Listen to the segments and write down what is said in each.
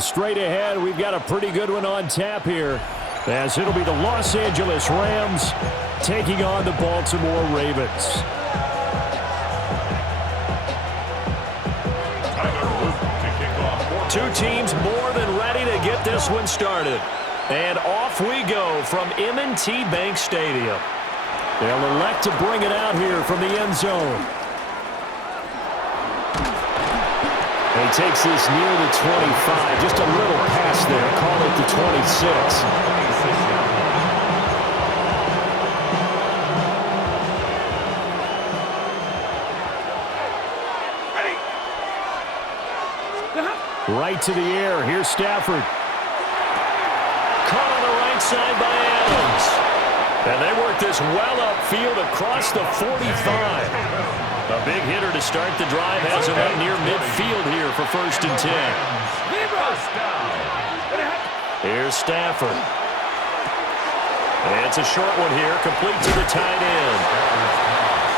Straight ahead, we've got a pretty good one on tap here, as it'll be the Los Angeles Rams taking on the Baltimore Ravens. Two teams more than ready to get this one started. And off we go from M&T Bank Stadium. They'll elect to bring it out here from the end zone. He takes this near the 25. Just a little pass there. Call it the 26. Right to the air. Here's Stafford. Caught on the right side by Adams. And they work this well upfield across the 45. A big hitter to start the drive. Has him up near midfield here for 1st and 10. Here's Stafford. And it's a short one here. Complete to the tight end.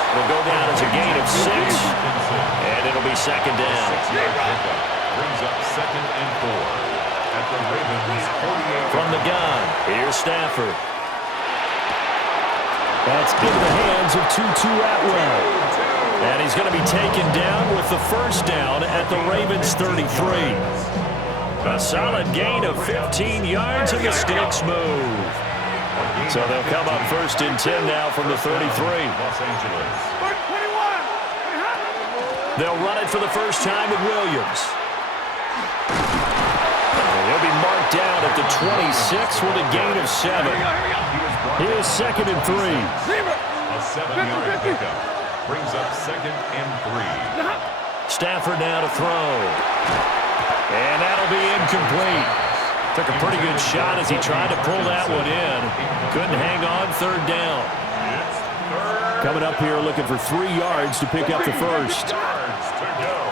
It'll go down as a gain of 6. And it'll be 2nd down. Brings up 2nd and 4 at the Ravens 48. From the gun, here's Stafford. That's into the hands of Tutu Atwell. And he's going to be taken down with the 1st down at the Ravens 33. A solid gain of 15 yards, and the sticks move. So they'll come up 1st and 10 now from the 33. Los Angeles. They'll run it for the first time with Williams. He'll be marked down at the 26 with a gain of 7. Here's 2nd and 3. A 7-yard pickup brings up 2nd and 3. Stafford now to throw. And that'll be incomplete. Took a pretty good shot as he tried to pull that one in. Couldn't hang on, 3rd down. Coming up here looking for 3 yards to pick up the 1st.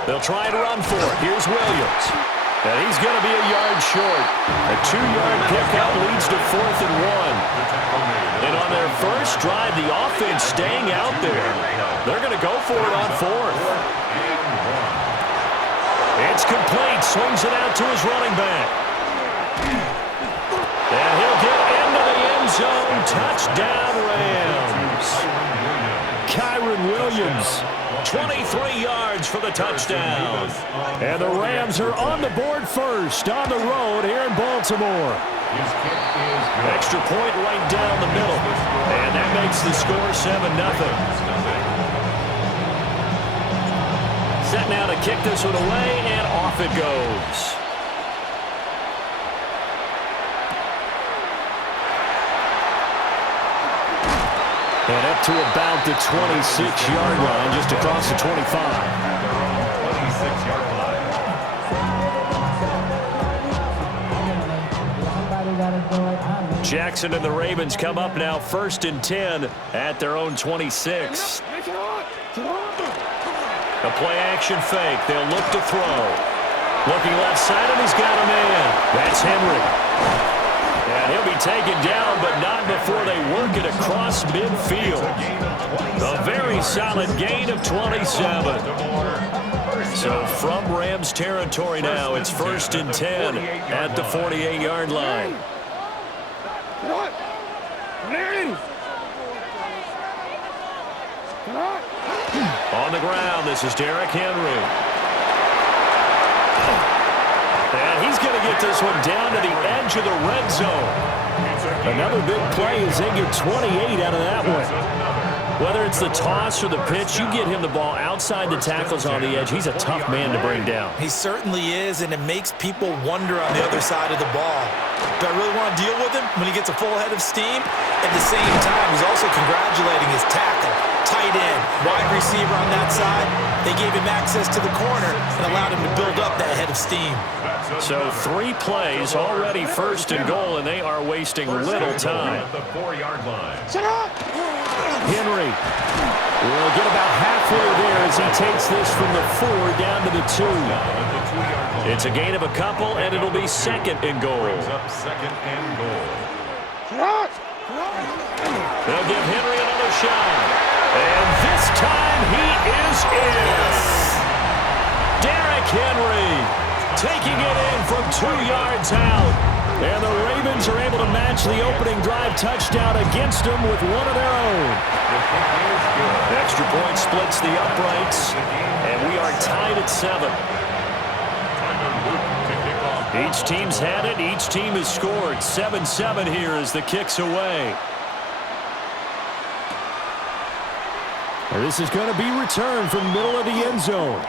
They'll try and run for it. Here's Williams. And he's going to be a yard short. A 2-yard pickup leads to 4th and 1. And on their first drive, the offense staying out there. They're going to go for it on 4th. It's complete. Swings it out to his running back. And he'll get into the end zone. Touchdown, Rams. Kyron Williams. 23 yards for the touchdown. And the Rams are on the board first on the road here in Baltimore. Extra point right down the middle. And that makes the score 7-0. Set now to kick this one away, and off it goes. And up to about the 26-yard line, just across the 25. 26-yard line. Jackson and the Ravens come up now 1st and 10 at their own 26. A play-action fake. They'll look to throw. Looking left side, and he's got a man. That's Henry. And he'll be taken down, but not before they work it across midfield. A very solid gain of 27. So from Rams territory now, it's 1st and 10 at the 48-yard line. On the ground, this is Derrick Henry. And he's going to get this one down to the edge of the red zone. Another big play as they get 28 out of that one. Whether it's the toss or the pitch, you get him the ball outside the tackles on the edge. He's a tough man to bring down. He certainly is, and it makes people wonder on the other side of the ball. Do I really want to deal with him when he gets a full head of steam? At the same time, he's also congratulating his tackle, tight end, wide receiver on that side. They gave him access to the corner and allowed him to build up that head of steam. So 3 plays, already 1st and goal, and they are wasting little time. The 4-yard line. Henry will get about halfway there as he takes this from the 4 down to the 2. It's a gain of a couple, and it'll be 2nd and goal. Up 2nd and goal. They'll give Henry another shot. And this time he is in. Derrick Henry taking it in from 2 yards out. And the Ravens are able to match the opening drive touchdown against them with one of their own. Extra point splits the uprights, and we are tied at 7. Each team's had it. Each team has scored. 7-7 here as the kick's away. And this is going to be returned from the middle of the end zone.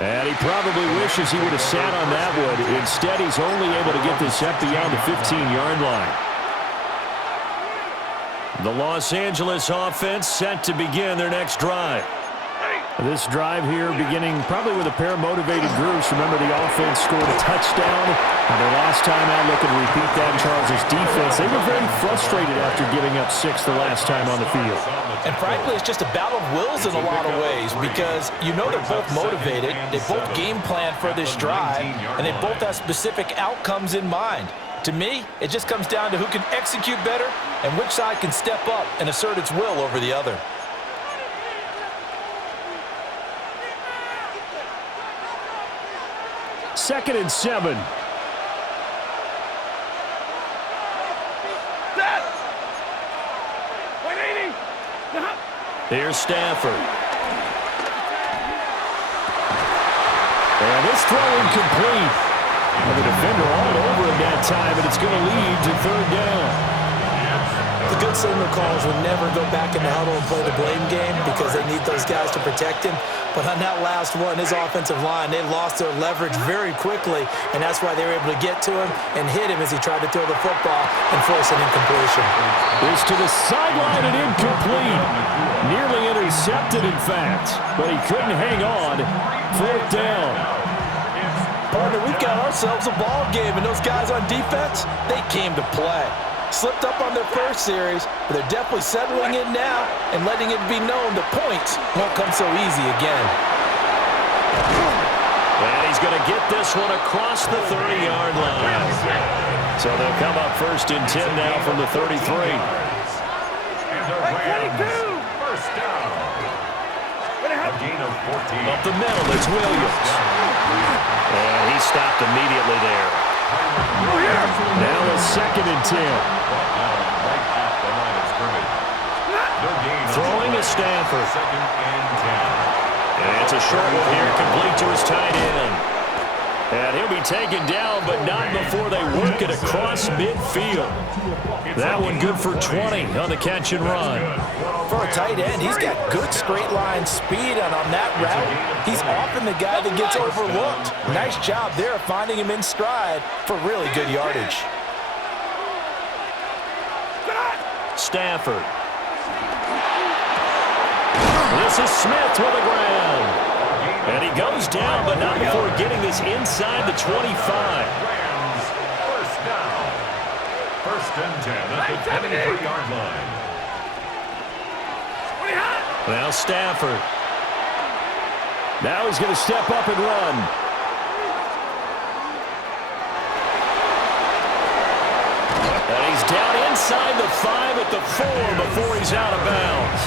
And he probably wishes he would have sat on that one. Instead, he's only able to get this up beyond the 15-yard line. The Los Angeles offense set to begin their next drive. This drive here beginning probably with a pair of motivated groups. Remember, the offense scored a touchdown. And their last time out, looking to repeat that in Charles' defense. They were very frustrated after giving up 6 the last time on the field. And frankly, it's just a battle of wills in a lot of ways because you know they're both motivated. They both game plan for this drive, and they both have specific outcomes in mind. To me, it just comes down to who can execute better and which side can step up and assert its will over the other. Second and 7. Here's Stafford. And this throw incomplete. And the defender all over him that time, and it's going to lead to 3rd down. The good signal calls will never go back in the huddle and play the blame game because they need those guys to protect him. But on that last one, his offensive line, they lost their leverage very quickly, and that's why they were able to get to him and hit him as he tried to throw the football and force an incompletion. This to the sideline and incomplete. Nearly intercepted, in fact, but he couldn't hang on. 4th down. Partner, we've got ourselves a ball game, and those guys on defense, they came to play. Slipped up on their first series, but they're definitely settling in now and letting it be known that points won't come so easy again. And he's going to get this one across the 30-yard line. So they'll come up 1st and 10 now from the 33. First down. A gain of 14. Up the middle, it's Williams. And he stopped immediately there. Now it's 2nd and 10. Throwing to Stafford. 2nd and 10. And it's a short one here, complete to his tight end. And he'll be taken down, but not before they work it across midfield. That one good for 20 on the catch and run. For a tight end, he's got good straight line speed, and on that route, he's often the guy that gets overlooked. Nice job there of finding him in stride for really good yardage. Stafford. This is Smith with the ground. And he goes down, but not before getting this inside the 25. Rams, first down. 1st and 10 at the 23-yard line. Now Stafford. Now he's going to step up and run. And he's down inside the 5 at the 4 before he's out of bounds.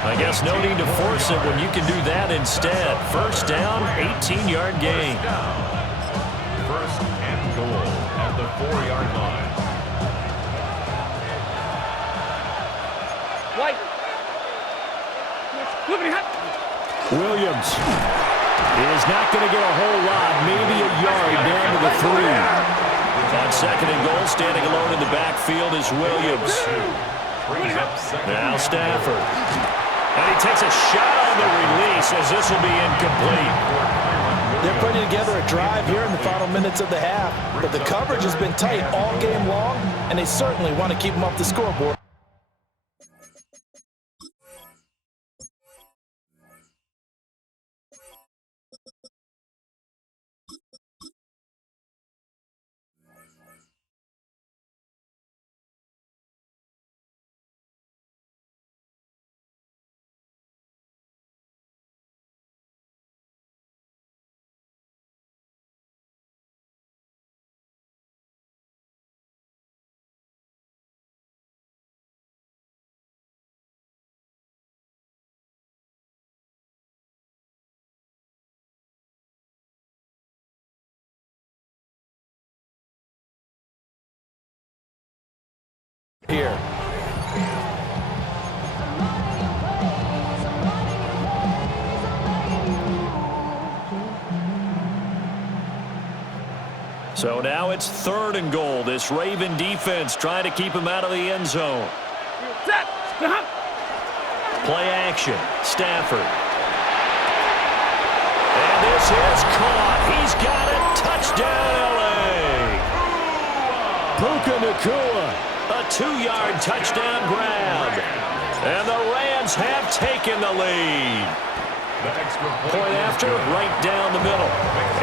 I guess no need to force it when you can do that instead. First down, 18-yard gain. First and goal at the 4-yard line. Williams is not going to get a whole lot, maybe a yard down to the 3. On 2nd and goal, standing alone in the backfield is Williams. Now Stafford. And he takes a shot on the release as this will be incomplete. They're putting together a drive here in the final minutes of the half, but the coverage has been tight all game long, and they certainly want to keep them off the scoreboard. here. So now it's 3rd and goal. This Raven defense trying to keep him out of the end zone. Play action. Stafford. And this is caught. He's got it. Touchdown, L.A. Puka Nacua. A 2-yard touchdown grab. And the Rams have taken the lead. Point after, right down the middle.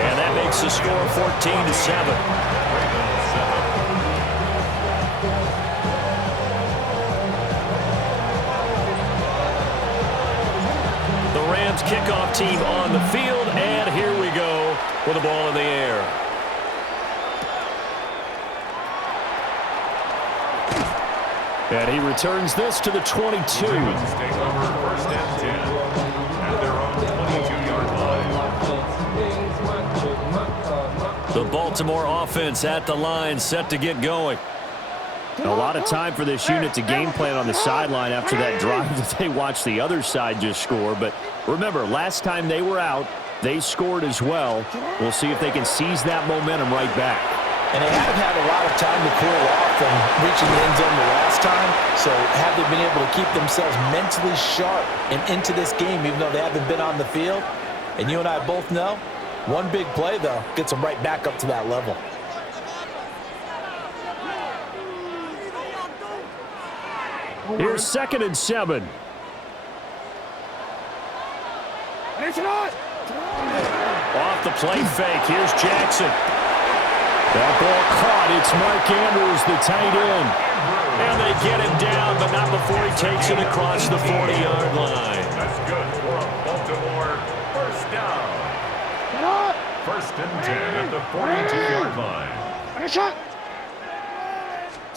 And that makes the score 14-7. The Rams kickoff team on the field, and here we go with the ball in the air. And he returns this to the 22. Take over 1st and 10 at their own 22-yard line. The Baltimore offense at the line, set to get going. A lot of time for this unit to game plan on the sideline after that drive that they watched the other side just score. But remember, last time they were out, they scored as well. We'll see if they can seize that momentum right back. And they haven't had a lot of time to cool off from reaching the end zone the last time. So have they been able to keep themselves mentally sharp and into this game, even though they haven't been on the field? And you and I both know, one big play, though, gets them right back up to that level. Here's 2nd and 7. Off the play fake, here's Jackson. That ball caught. It's Mark Andrews, the tight end. And they get him down, but not before he takes it across the 40-yard line. That's good for a Baltimore 1st down. 1st and 10 at the 42-yard line.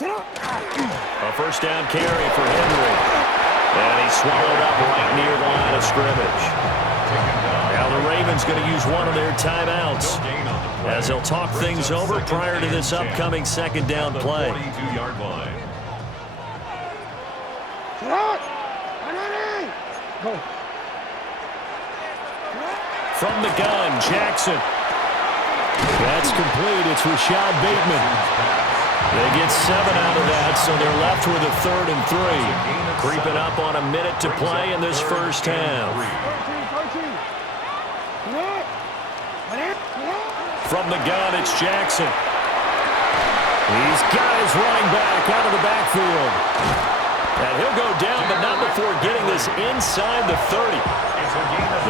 A 1st down carry for Henry. And he's swallowed up right near the line of scrimmage. Now the Ravens going to use one of their timeouts as they'll talk things over prior to this upcoming 2nd down play. 42-yard line. From the gun, Jackson. That's complete. It's Rashad Bateman. They get 7 out of that, so they're left with a 3rd and 3. Creeping up on a minute to play in this first half. From the gun, it's Jackson. He's got his running back out of the backfield. And he'll go down, but not before getting this inside the 30.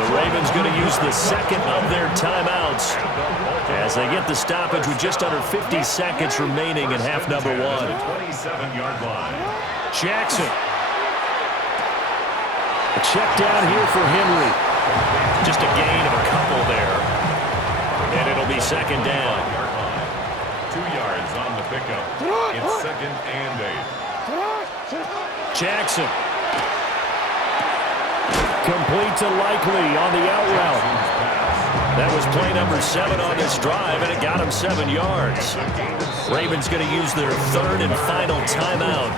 The Ravens going to use the 2nd of their timeouts as they get the stoppage with just under 50 seconds remaining in half number 1. 27-yard line. Jackson. A check down here for Henry. Just a gain of a couple there. And it'll be 2nd down. 2 yards on the pickup. It's 2nd and 8. Jackson. Complete to Likely on the out route. That was play number 7 on this drive, and it got him 7 yards. Ravens going to use their 3rd and final timeout,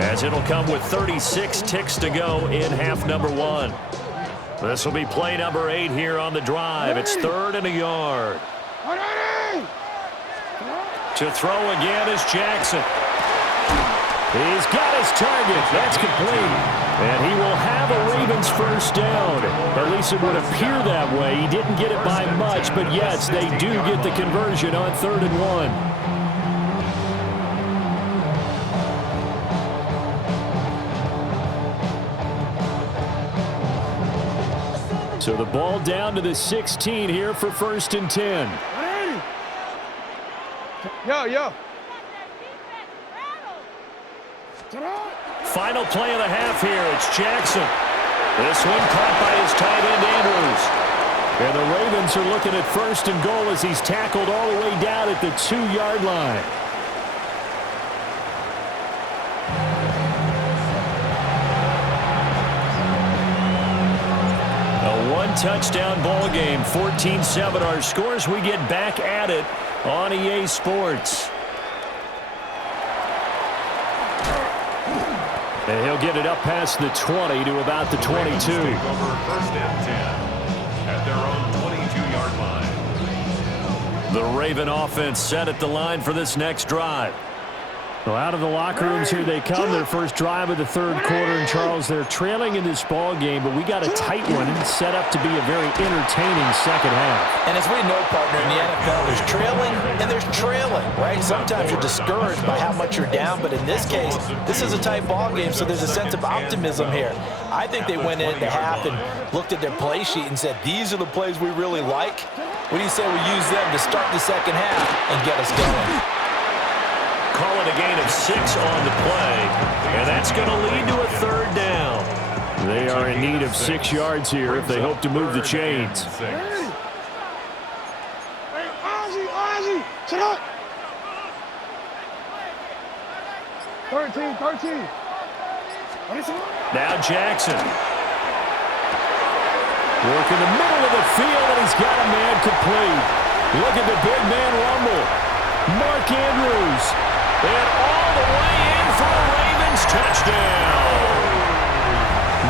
as it'll come with 36 ticks to go in half number 1. This will be play number 8 here on the drive. It's 3rd and a yard. To throw again is Jackson. He's got his target. That's complete. And he will have a Ravens 1st down. At least it would appear that way. He didn't get it by much, but yes, they do get the conversion on 3rd and 1. So the ball down to the 16 here for 1st and 10. Yo. Final play of the half here. It's Jackson. This one caught by his tight end, Andrews. And the Ravens are looking at 1st and goal as he's tackled all the way down at the 2-yard line. A one-touchdown ball game, 14-7 our scores. We get back at it on EA Sports. And he'll get it up past the 20 to about the 22. Take over 1st and 10 at their own 22-yard line. The Raven offense set at the line for this next drive. Well, out of the locker rooms here they come. Their first drive of the third quarter. And, Charles, they're trailing in this ball game, but we got a tight one set up to be a very entertaining second half. And as we know, partner, in the NFL, there's trailing and there's trailing, right? Sometimes you're discouraged by how much you're down, but in this case, this is a tight ball game, so there's a sense of optimism here. I think they went into half and looked at their play sheet and said, these are the plays we really like. What do you say we use them to start the second half and get us going? Call it a gain of 6 on the play, and that's going to lead to a third down. They are in need of 6 yards here if they hope to move the chains. Hey, Ozzie, shut up. 13. Now Jackson. Work in the middle of the field, and he's got a man complete. Look at the big man rumble. Mark Andrews. And all the way in for a Ravens touchdown.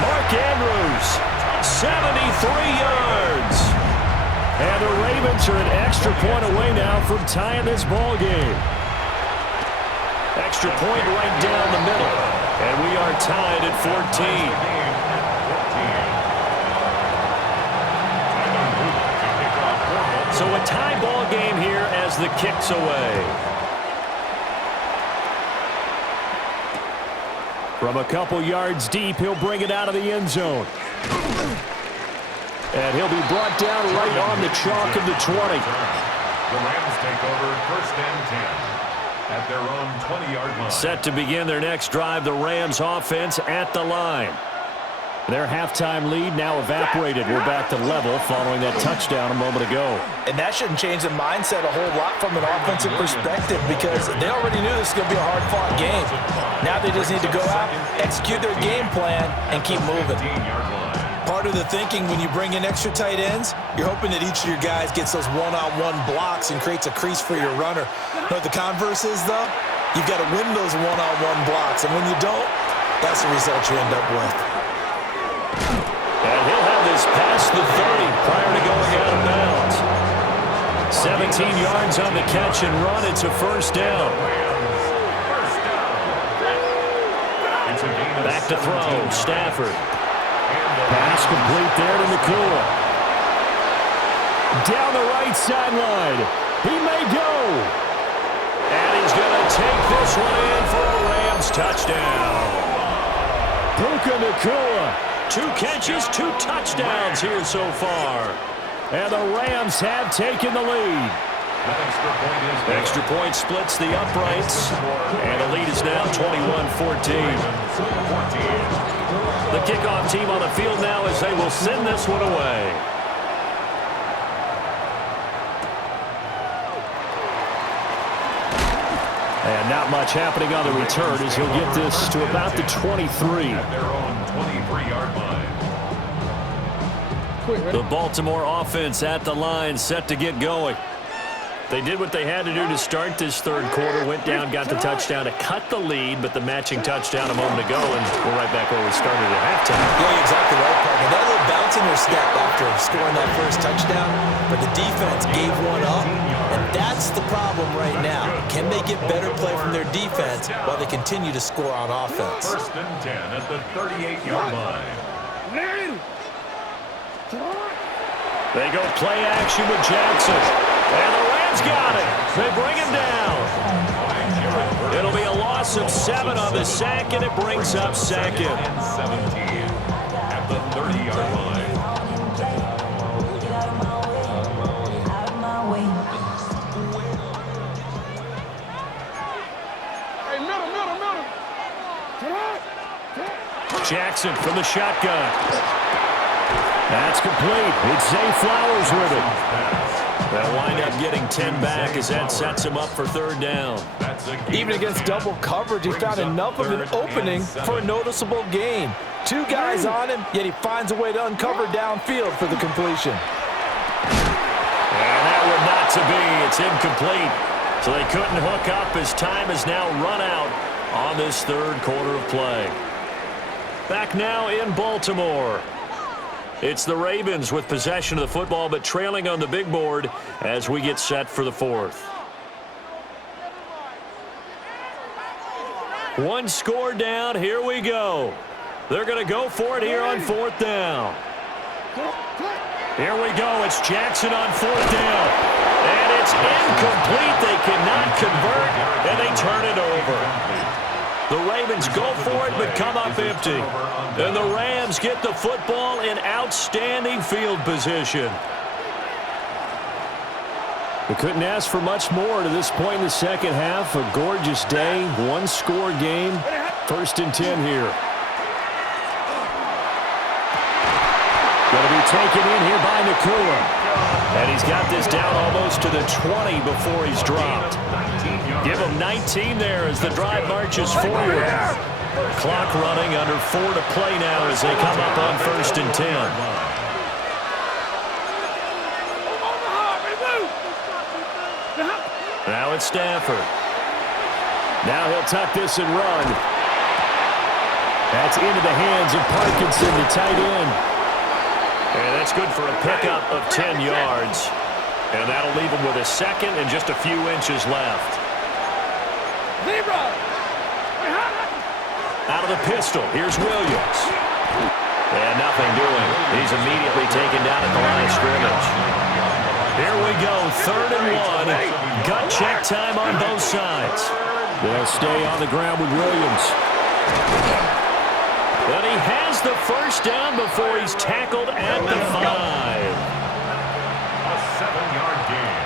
Mark Andrews, 73 yards. And the Ravens are an extra point away now from tying this ball game. Extra point right down the middle. And we are tied at 14. So a tie ball game here as the kick's away. From a couple yards deep, he'll bring it out of the end zone. And he'll be brought down right on the chalk of the 20. The Rams take over 1st and 10 at their own 20-yard line. Set to begin their next drive, the Rams offense at the line. Their halftime lead now evaporated. We're back to level following that touchdown a moment ago. And that shouldn't change the mindset a whole lot from an offensive perspective because they already knew this was going to be a hard-fought game. Now they just need to go out, execute their game plan, and keep moving. Part of the thinking when you bring in extra tight ends, you're hoping that each of your guys gets those one-on-one blocks and creates a crease for your runner. But the converse is, though, you've got to win those one-on-one blocks. And when you don't, that's the result you end up with. And he'll have this past the 30 prior to going out of bounds. 17 yards on the catch and run. It's a first down. Back to throw. Stafford. Pass complete there to Nakua. Down the right sideline. He may go. And he's going to take this one in for a Rams touchdown. Puka Nakua. 2 catches, 2 touchdowns here so far. And the Rams have taken the lead. Extra point splits the uprights. And the lead is now 21-14. The kickoff team on the field now as they will send this one away. And not much happening on the return as he'll get this to about the 23. At their own 23-yard line. The Baltimore offense at the line, set to get going. They did what they had to do to start this third quarter, went down, got the touchdown to cut the lead, but the matching touchdown a moment ago, and we're right back where we started at halftime. Yeah, exactly right, partner. That little bounce in their step after scoring that first touchdown, but the defense gave one up, and that's the problem right now. Can they get better play from their defense while they continue to score on offense? 1st and 10 at the 38-yard line. They go play action with Jackson. And the Rams got it. They bring him down. It'll be a loss of 7 on the sack, and it brings up second. 17 at the 30-yard line. Hey, middle. Jackson from the shotgun. That's complete. It's Zay Flowers with it. They'll wind up getting 10 back as that sets him up for third down. Even against double coverage, he found enough of an opening for a noticeable gain. 2 guys on him, yet he finds a way to uncover downfield for the completion. And that would not to be. It's incomplete. So they couldn't hook up as time is now run out on this third quarter of play. Back now in Baltimore. It's the Ravens with possession of the football, but trailing on the big board as we get set for the fourth. One score down. Here we go. They're going to go for it here on fourth down. Here we go. It's Jackson on fourth down. And it's incomplete. They cannot convert, and they turn it over. The Ravens go for it, but come up empty. And the Rams get the football in outstanding field position. We couldn't ask for much more to this point in the second half. A gorgeous day, one-score game. 1st and 10 here. Going to be taken in here by Nakua. And he's got this down almost to the 20 before he's dropped. Give him 19 there as the drive marches forward. Clock running, under 4 to play now as they come up on 1st and 10. Now it's Stafford. Now he'll tuck this and run. That's into the hands of Parkinson, the tight end. And that's good for a pickup of 10 yards. And that'll leave him with a second and just a few inches left. Out of the pistol, here's Williams. And nothing doing. He's immediately taken down at the line of scrimmage. Here we go, 3rd and 1. Gut check time on both sides. They'll stay on the ground with Williams. But he has the first down before he's tackled at the 5. A 7-yard gain.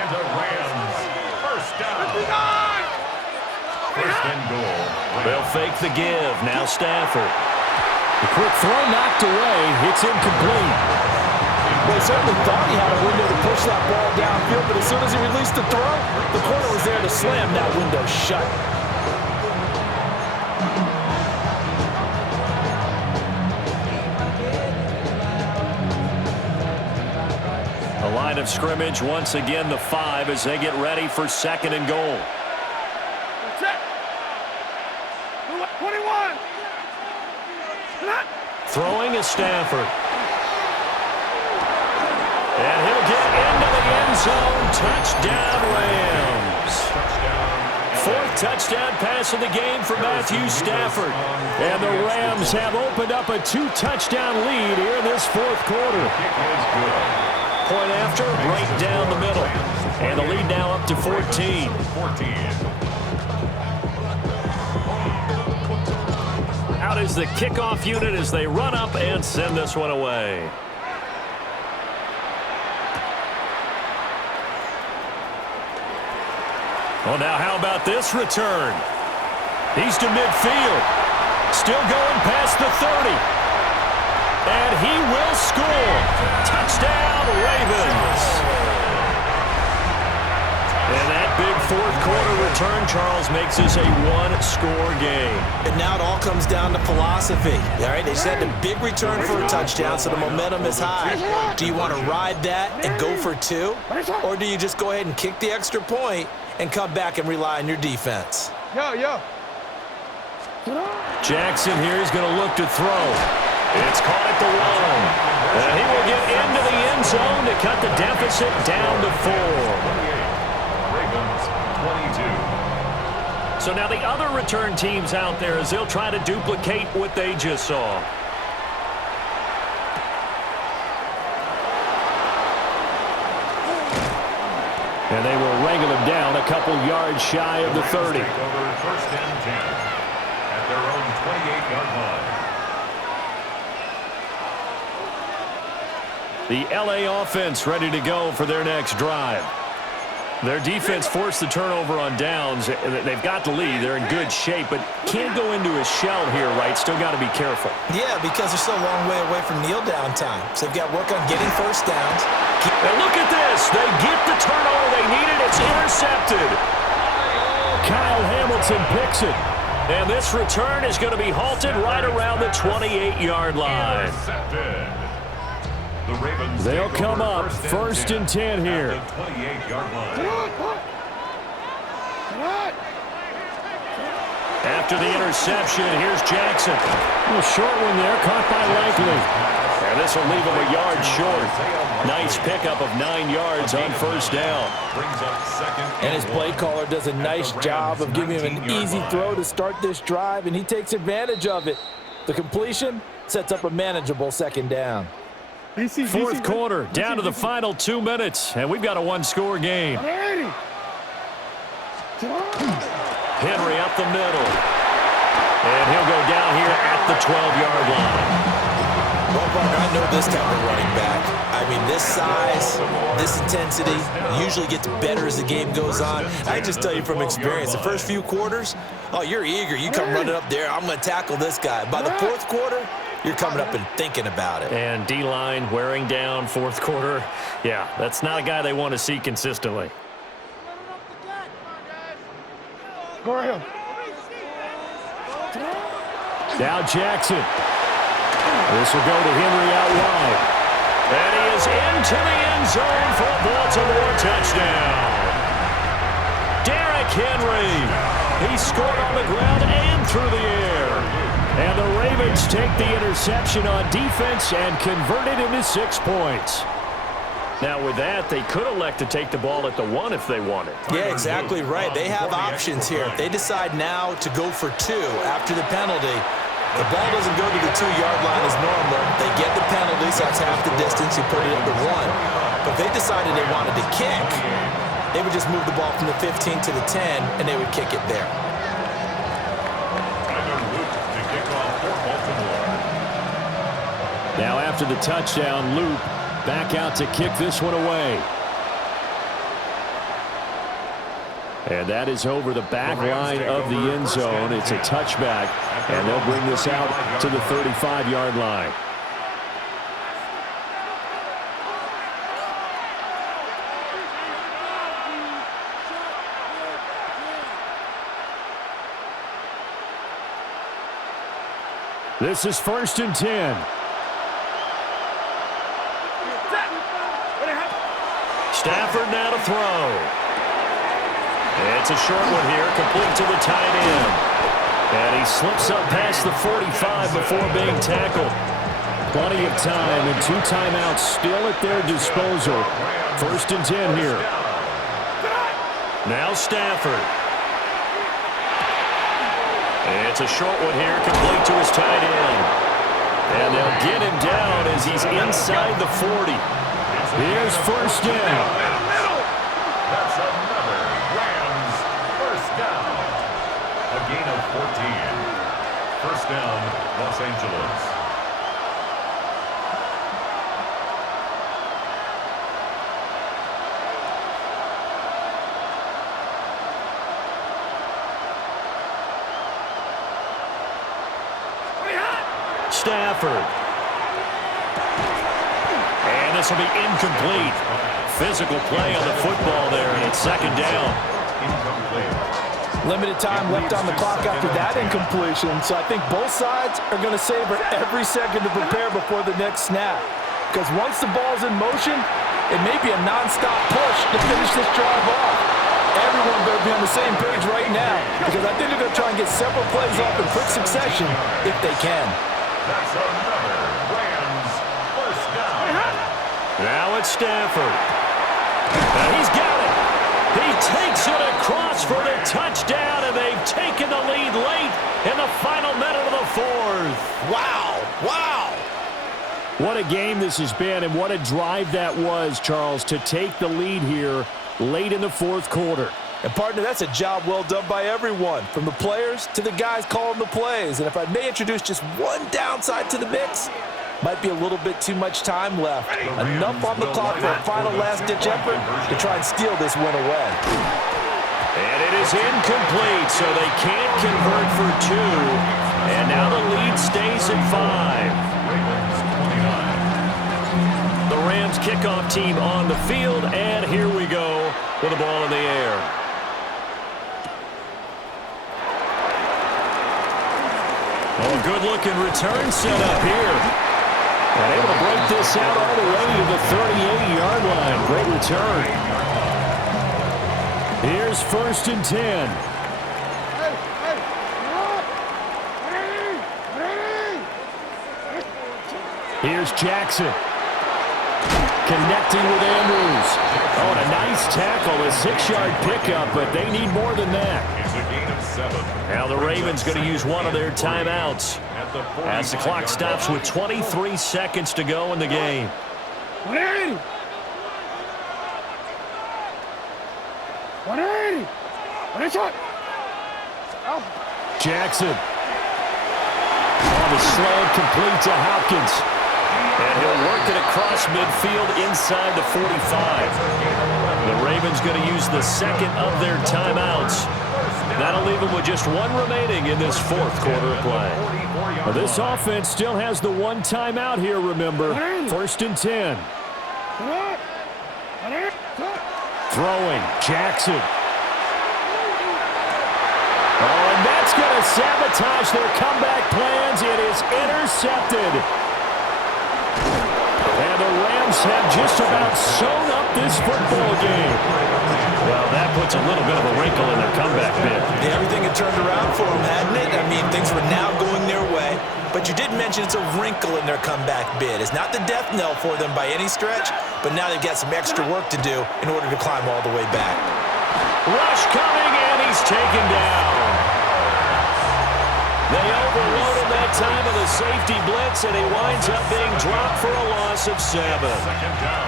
And the Rams, first down. First and goal. They'll fake the give. Now Stafford. The quick throw knocked away. It's incomplete. Well, he certainly thought he had a window to push that ball downfield, but as soon as he released the throw, the corner was there to slam that window shut. The line of scrimmage, once again, the 5 as they get ready for 2nd and goal. 21. Throwing is Stafford. And he'll get into the end zone. Touchdown, Rams. 4th touchdown pass of the game for Matthew Stafford. And the Rams have opened up a 2-touchdown lead here in this 4th quarter. Point after, right down the middle. And the lead now up to 14. Out is the kickoff unit as they run up and send this one away. Well, now how about this return? He's to midfield. Still going past the 30. And he will score. Touchdown, Ravens. And that big 4th quarter return, Charles, makes this a 1-score game. And now it all comes down to philosophy. All right, they said a big return for a touchdown, so the momentum is high. Do you want to ride that and go for 2? Or do you just go ahead and kick the extra point and come back and rely on your defense? Jackson here is going to look to throw. It's caught at the 1. And he will get into the end zone to cut the deficit down to 4. Ravens, 22. So now the other return teams out there as they'll try to duplicate what they just saw. And they will wrangle him down a couple yards shy of the 30. Take over 1st and 10 at their own 28-yard line. The LA offense ready to go for their next drive. Their defense forced the turnover on downs. They've got the lead. They're in good shape, but can't go into a shell here, right? Still got to be careful. Yeah, because they're still a long way away from kneel down time. So they've got to work on getting first downs. And look at this. They get the turnover they needed. It's intercepted. Kyle Hamilton picks it. And this return is going to be halted right around the 28-yard line. Intercepted. The Ravens They'll come up 1st and 10 here. at the 28-yard line. After the interception, here's Jackson. A short one there, caught by Likely. And this will leave him a yard short. Nice pickup of 9 yards on first down. And his play caller does a nice job of giving him an easy throw to start this drive, and he takes advantage of it. The completion sets up a manageable second down. Fourth quarter, down to the final 2 minutes, and we've got a one-score game. Henry up the middle. And he'll go down here at the 12-yard line. Well, partner, I know this type of running back. I mean, this size, this intensity usually gets better as the game goes on. I can just tell you from experience, the first few quarters, oh, you're eager. You come running up there, I'm going to tackle this guy. By the fourth quarter, you're coming up and thinking about it. And D-line wearing down fourth quarter. Yeah, that's not a guy they want to see consistently. Now Jackson. This will go to Henry out wide. And he is into the end zone for a Baltimore touchdown. Derrick Henry. He scored on the ground and through the air. And the Ravens take the interception on defense and convert it into 6 points. Now, with that, they could elect to take the ball at the 1 if they wanted. Yeah, exactly right. They have options here. If they decide now to go for 2 after the penalty, the ball doesn't go to the 2-yard line as normal. They get the penalty, so that's half the distance. You put it at the 1. But if they decided they wanted to kick, they would just move the ball from the 15 to the 10, and they would kick it there. Now after the touchdown, Luke back out to kick this one away. And that is over the back line of the end zone. It's a touchback, and they'll bring this out to the 35-yard line. This is 1st and 10. Stafford now to throw. It's a short one here, complete to the tight end. And he slips up past the 45 before being tackled. Plenty of time and 2 timeouts still at their disposal. 1st and 10 here. Now Stafford. It's a short one here, complete to his tight end. And they'll get him down as he's inside the 40. Here's 1st down. That's another Rams first down. A gain of 14. First down, Los Angeles. Stafford. And this will be incomplete. Physical play on the football there, and it's 2nd down. Limited time left on the clock after that incompletion, so I think both sides are going to savor every second to prepare before the next snap. Because once the ball's in motion, it may be a nonstop push to finish this drive off. Everyone better be on the same page right now, because I think they're going to try and get several plays off in quick succession if they can. That's another Rams first down. Now it's Stafford. And he's got it. He takes it across for the touchdown, and they've taken the lead late in the final minute of the 4th. Wow. Wow. What a game this has been, and what a drive that was, Charles, to take the lead here late in the 4th quarter. And, partner, that's a job well done by everyone, from the players to the guys calling the plays. And if I may introduce just one downside to the mix, might be a little bit too much time left. Enough on the clock for a final last-ditch effort to try and steal this win away. And it is incomplete, so they can't convert for 2. And now the lead stays at 5. The Rams kickoff team on the field, and here we go with the ball in the air. Oh, a good-looking return set up here. And able to break this out all the way to the 38-yard line. Great return. Here's 1st and 10. Here's Jackson. Connecting with Andrews. Oh, and a nice tackle, a 6-yard pickup, but they need more than that. It's a gain of 7. Now the Ravens going to use one of their timeouts as the clock stops with 23 seconds to go in the game. 180. 180. 180. Jackson. On the slant, complete to Hopkins. And he'll work it across midfield inside the 45. The Ravens going to use the second of their timeouts. That'll leave them with just one remaining in this fourth quarter of play. Well, this offense still has the one timeout here, remember. 1st and 10. Throwing, Jackson. Oh, and that's going to sabotage their comeback plans. It is intercepted. And the Rams have just about sewn up this football game. Well, that puts a little bit of a wrinkle in their comeback bid. Yeah, everything had turned around for them, hadn't it? I mean, things were now going their way. But you did mention it's a wrinkle in their comeback bid. It's not the death knell for them by any stretch, but now they've got some extra work to do in order to climb all the way back. Rush coming, and he's taken down. They overload him that time of the safety blitz, and he winds up being dropped for a loss of 7.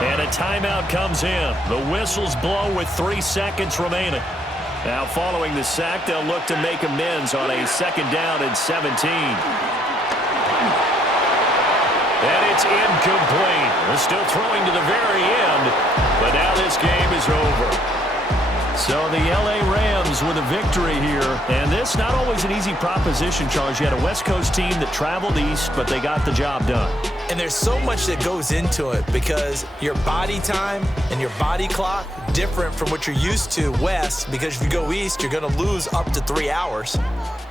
And a timeout comes in. The whistles blow with 3 seconds remaining. Now, following the sack, they'll look to make amends on a 2nd down and 17. And it's incomplete. They're still throwing to the very end, but now this game is over. So the L.A. Rams with a victory here. And this not always an easy proposition, Charles. You had a West Coast team that traveled east, but they got the job done. And there's so much that goes into it because your body time and your body clock different from what you're used to west, because if you go east, you're going to lose up to 3 hours,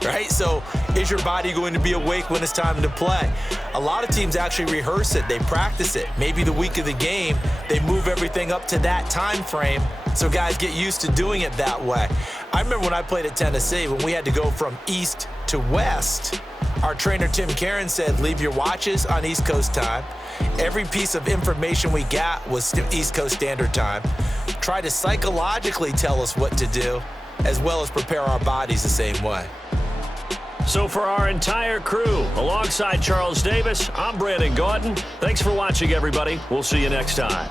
right? So is your body going to be awake when it's time to play? A lot of teams actually rehearse it. They practice it. Maybe the week of the game, they move everything up to that time frame so guys get used to doing it that way. I remember when I played at Tennessee, when we had to go from east to west, our trainer, Tim Karen, said, leave your watches on East Coast time. Every piece of information we got was East Coast Standard Time. Try to psychologically tell us what to do, as well as prepare our bodies the same way. So for our entire crew, alongside Charles Davis, I'm Brandon Gaudin. Thanks for watching, everybody. We'll see you next time.